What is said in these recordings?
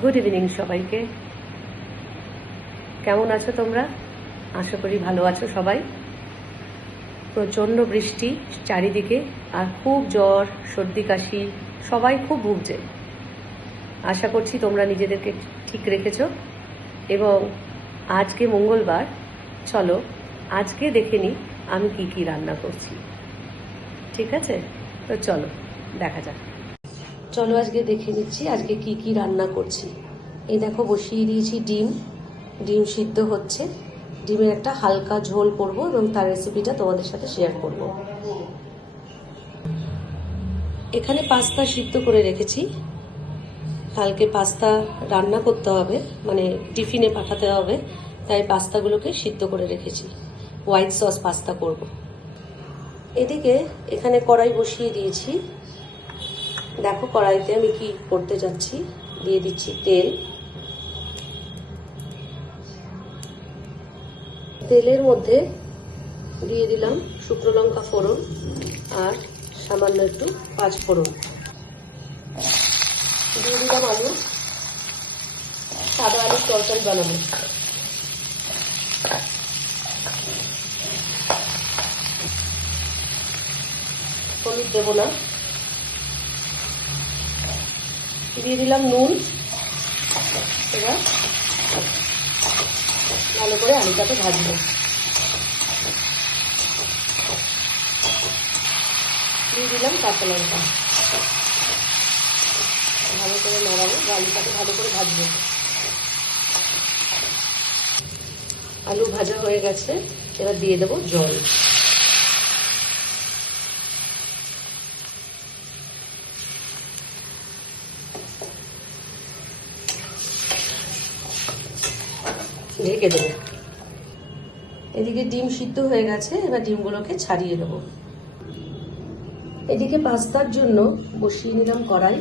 Good evening সবাইকে। কেমন আছো তোমরা? আশা করি ভালো আছো সবাই। প্রচণ্ড বৃষ্টি চারিদিকে, আর খুব জ্বর, সর্দি, কাশি, সবাই খুব ভুগছে। আশা করছি তোমরা নিজেদেরকে ঠিক রেখেছো। এবং আজকে মঙ্গলবার, চলো আজকে দেখে নিই আমি কি কি রান্না করছি। ঠিক আছে, তো চলো দেখা যাক। চলো আজকে দেখে নিচ্ছি আজকে কি কি রান্না করছি। এই দেখো বসিয়ে দিয়েছি ডিম সিদ্ধ হচ্ছে। ডিমের একটা হালকা ঝোল করব এবং তার রেসিপিটা তোমাদের সাথে শেয়ার করব। এখানে পাস্তা সিদ্ধ করে রেখেছি। কালকে পাস্তা রান্না করতে হবে, মানে টিফিনে পাঠাতে হবে, তাই পাস্তাগুলোকে সিদ্ধ করে রেখেছি। হোয়াইট সস পাস্তা করব। এদিকে এখানে কড়াই বসিয়ে দিয়েছি। দেখো কড়াইতে আমি কি করতে যাচ্ছি। দিয়ে দিচ্ছি তেল। তেলের মধ্যে দিয়ে দিলাম শুকনো লঙ্কা ফোড়ন আর সামান্য একটু পাঁচ ফোড়ন। দিয়ে দিলাম আলু। সাদা আলুর তরকারি বানাবো। হলুদ দেবো না। দিয়ে দিলাম নুন। এবার ভালো করে আলুটাকে ভাজবো। দিয়ে দিলাম কাঁচা লঙ্কা। ভালো করে নাড়াবো, আলুটাকে ভালো করে ভাজবো। আলু ভাজা হয়ে গেছে, এবার দিয়ে দেবো জল। ঢেকে দেবো। এদিকে ডিম সিদ্ধ হয়ে গেছে, এবার ডিমগুলোকে ছাড়িয়ে দেবো। এদিকে পাস্তার জন্য বসিয়ে নিলাম কড়াই।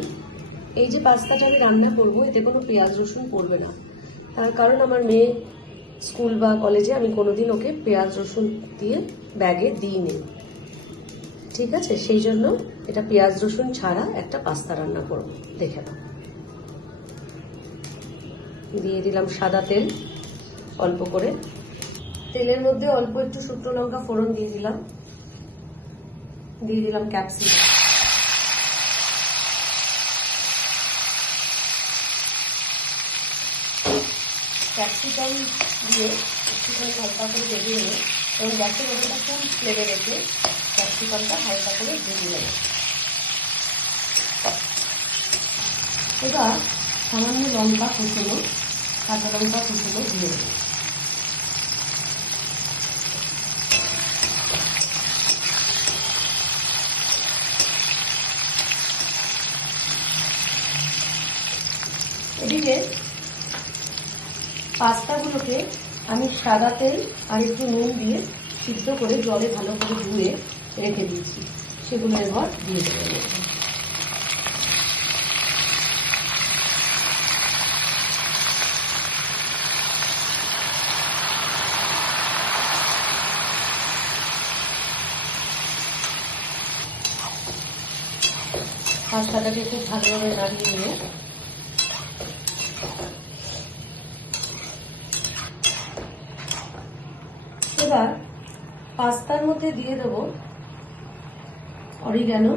এই যে পাস্তাটা আমি রান্না করবো, এতে কোনো পেঁয়াজ রসুন পড়বে না। তার কারণ আমার মেয়ে স্কুল বা কলেজে আমি কোনোদিন ওকে পেঁয়াজ রসুন দিয়ে ব্যাগে দিইনি। ঠিক আছে, সেই জন্য এটা পেঁয়াজ রসুন ছাড়া একটা পাস্তা রান্না করব। দেখে নাও। দিয়ে দিলাম সাদা তেল অল্প করে। তেলের মধ্যে অল্প একটু শুকনো লঙ্কা ফোড়ন দিয়ে দিলাম। দিয়ে দিলাম ক্যাপসিকাম। ক্যাপসিকাম দিয়ে একটুখানি হালকা করে ভেজে নেবে এবং গ্যাসের ওভেনটা ফুল ফ্লেমে রেখে ক্যাপসিকামটা হালকা করে ভেজে নেবে। এবার সামান্য লঙ্কা কুচনো, কাঁচা লঙ্কা কুচনো দিয়ে দেবে। এদিকে পাস্তাগুলোকে আমি সাদা তেল আর একটু নুন দিয়ে সিদ্ধ করে জলে ভালো করে ধুয়ে রেখে দিয়েছি। সেগুলো এবার দিয়ে দেবো। পাস্তাটাকে খুব ভালোভাবে নাড়িয়ে নিয়ে এবার পাস্তার মধ্যে দিয়ে দেবো অরিগ্যানো,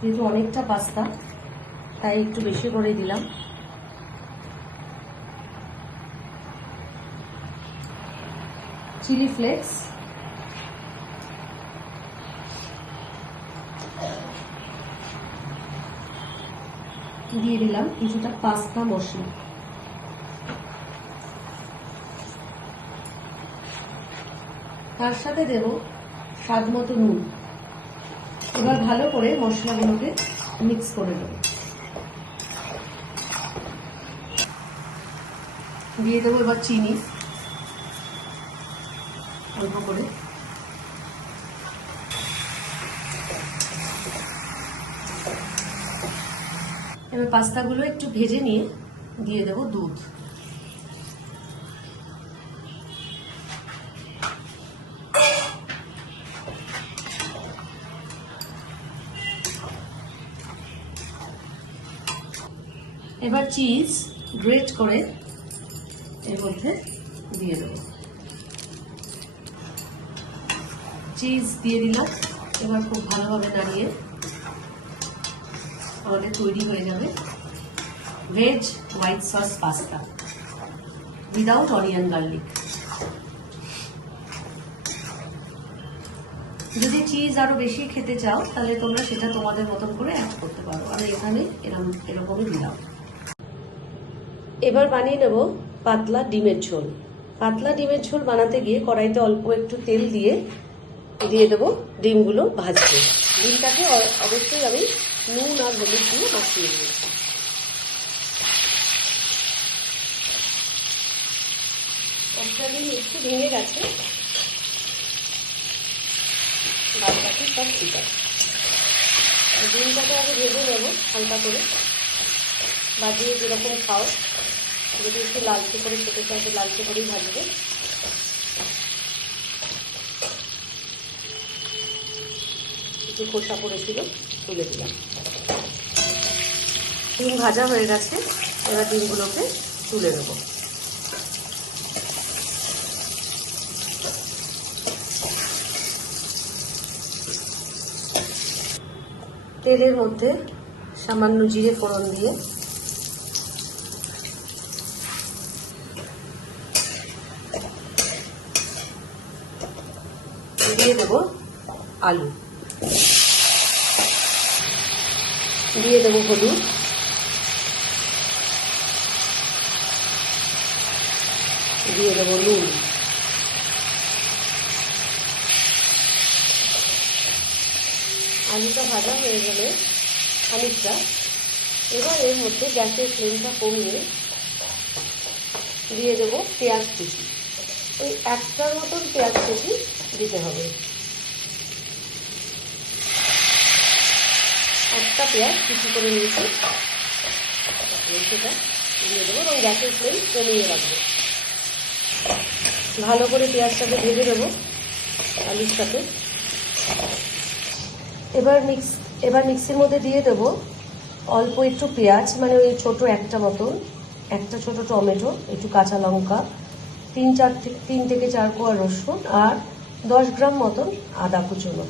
যেহেতু অনেকটা পাস্তা তাই একটু বেশি করে দিলাম। চিলি ফ্লেক্স, দিয়ে দিলাম কিছুটা পাস্তা মশলা। তার সাথে দেব স্বাদ মতো নুন। এবার ভালো করে মশলাগুলোকে মিক্স করে দেব। দিয়ে দেবো এবার চিনি অল্প করে। এবার পাস্তাগুলো একটু ভেজে নিয়ে দিয়ে দেবো দুধ। এবার চিজ গ্রেট করে এর মধ্যে দিয়ে দেবো। চিজ দিয়ে দিলাম। এবার খুব ভালোভাবে নাড়িয়ে আমাদের তৈরি হয়ে যাবে veg white sauce pasta without onion garlic. যদি চিজ আরো বেশি খেতে চাও তাহলে তোমরা সেটা তোমাদের মতন করে অ্যাড করতে পারো। আমি এখানে এরকমই দিলাম। এবার বানিয়ে নেব পাতলা ডিমের ঝোল। পাতলা ডিমের ঝোল বানাতে গিয়ে কড়াইতে অল্প একটু তেল দিয়ে দেবো ডিমগুলো ভাজতে। ডিমটাকে অবশ্যই আমি নুন আর হলুদ দিয়ে মাখিয়ে নিয়েছি। একটা ডিম একটু ভেঙে গেছে, বাকি সব ঠিক আছে। ডিমটাকে আগে ভেজে নেবো হালকা করে, বাজিয়ে যেরকম খাও। যদি একটু লালচে করে খেতে চাও তো লালচে করেই ভাজবে। একটু খোসা পড়েছিল, তুলে দিলাম। ডিম ভাজা হয়ে গেছে, এবার ডিমগুলোকে তুলে নেব। তেলের মধ্যে সামান্য জিরে ফোড়ন দিয়ে দিয়ে দেবো আলু, দিয়ে দেবো হলুদ, দিয়ে দেবো নুন, আলুটা ভাজা হয়ে গেলে খানিকটা এবার এর মধ্যে গ্যাসের ফ্লেমটা কমিয়ে দিয়ে দেবো পেঁয়াজ কুচি। ওই একটার মতন পেঁয়াজ কুচি দিতে হবে। একটা পেঁয়াজ কুচি করে নিয়েছি, সেটা দিয়ে দেবো এবং গ্যাসের ফ্লেম কমিয়ে রাখবো। ভালো করে পেঁয়াজটাকে ভেজে দেবো আলুর সাথে। এবার মিক্সির মধ্যে দিয়ে দেবো অল্প একটু পেঁয়াজ, মানে ওই ছোট একটা মতন, একটা ছোট টমেটো, একটু কাঁচা লঙ্কা, 3 থেকে 4 কোয়া রসুন আর 10 গ্রাম মতন আদা কুচনো।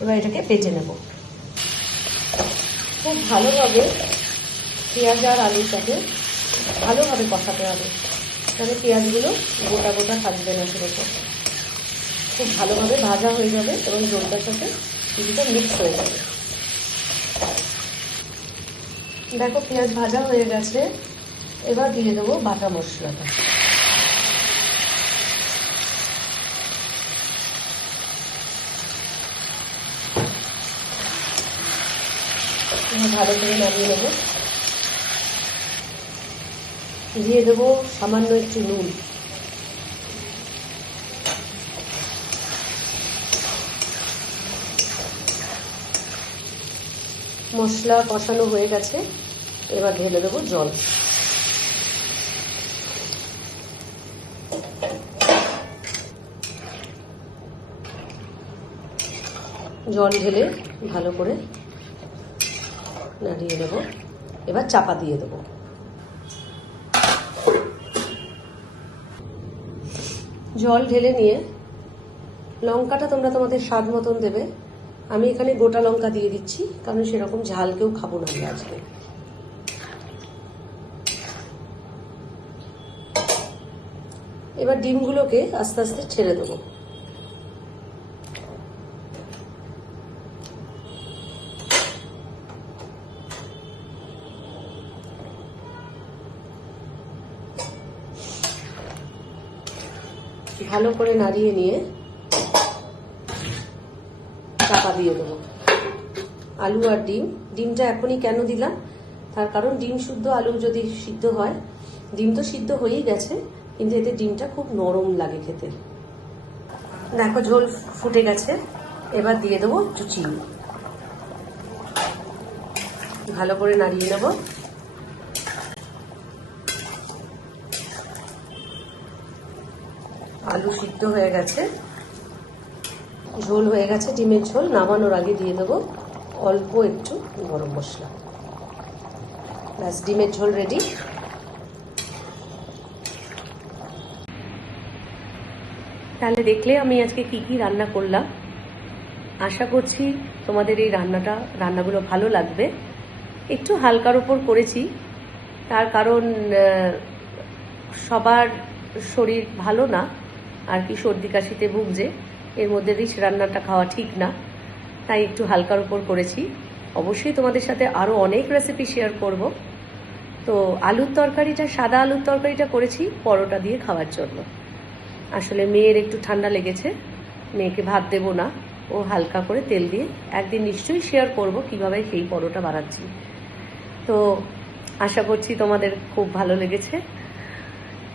এবার এটাকে বেটে নেব। খুব ভালোভাবে পেঁয়াজ আর আলুটাকে ভালোভাবে কষাতে হবে, তাহলে পেঁয়াজগুলো গোটা গোটা থাকবে না, সেরকম খুব ভালোভাবে ভাজা হয়ে যাবে এবং ঝোলটার সাথে কিছুটা মিক্স হয়ে যাবে। দেখো পেঁয়াজ ভাজা হয়ে গেছে, এবার দিয়ে দেবো বাটা মশলাটা। ভালো করে নামিয়ে নেব। দিয়ে দেবো সামান্য একটু নুন, মশলা কষানো হয়ে গেছে, এবার ঢেলে দেবো জল। জল ঢেলে ভালো করে নাড়িয়ে দেবো। এবার চাপা দিয়ে দেবো। জল ঢেলে নিয়ে লঙ্কাটা তোমরা তোমাদের স্বাদ মতন দেবে। আমি এখানে গোটা লঙ্কা দিয়ে দিচ্ছি, কারণ সেরকম ঝাল কেউ খাবো না আজকে। এবার ডিমগুলোকে আস্তে আস্তে ছেড়ে দেবো। ভালো করে নাড়িয়ে নিয়ে চাপা দিয়ে দেবো। আলু আর ডিমটা এখনই কেন দিলাম, তার কারণ ডিম শুদ্ধ আলু যদি সিদ্ধ হয়, ডিম তো সিদ্ধ হয়েই গেছে, কিন্তু এতে ডিমটা খুব নরম লাগে খেতে। দেখো ঝোল ফুটে গেছে, এবার দিয়ে দেবো একটু চিনি। ভালো করে নাড়িয়ে নেব। আলু সিদ্ধ হয়ে গেছে, ঝোল হয়ে গেছে ডিমের ঝোল। নামানোর আগে দিয়ে দেবো অল্প একটু গরম মশলা। ব্যাস, ডিমের ঝোল রেডি। তাহলে দেখলে আমি আজকে কি কি রান্না করলাম। আশা করছি তোমাদের এই রান্নাগুলো ভালো লাগবে। একটু হালকার ওপর করেছি, তার কারণ সবার শরীর ভালো না আর কি, সর্দি কাশিতে ভুগছে, এর মধ্যে রিচ রান্নাটা খাওয়া ঠিক না, তাই একটু হালকার ওপর করেছি। অবশ্যই তোমাদের সাথে আরও অনেক রেসিপি শেয়ার করব। তো সাদা আলুর তরকারিটা করেছি পরোটা দিয়ে খাওয়ার জন্য। আসলে মেয়ের একটু ঠান্ডা লেগেছে, মেয়েকে ভাত দেবো না, ও হালকা করে তেল দিয়ে একদিন নিশ্চয়ই শেয়ার করব কিভাবে সেই পরোটা বানাচ্ছি। তো আশা করছি তোমাদের খুব ভালো লেগেছে।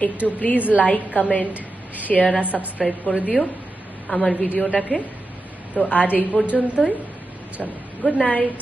একটু প্লিজ লাইক, কমেন্ট, শেয়ার আর সাবস্ক্রাইব করে দিও আমার ভিডিওটাকে। তো আজ এই পর্যন্তই, চলো, গুড নাইট।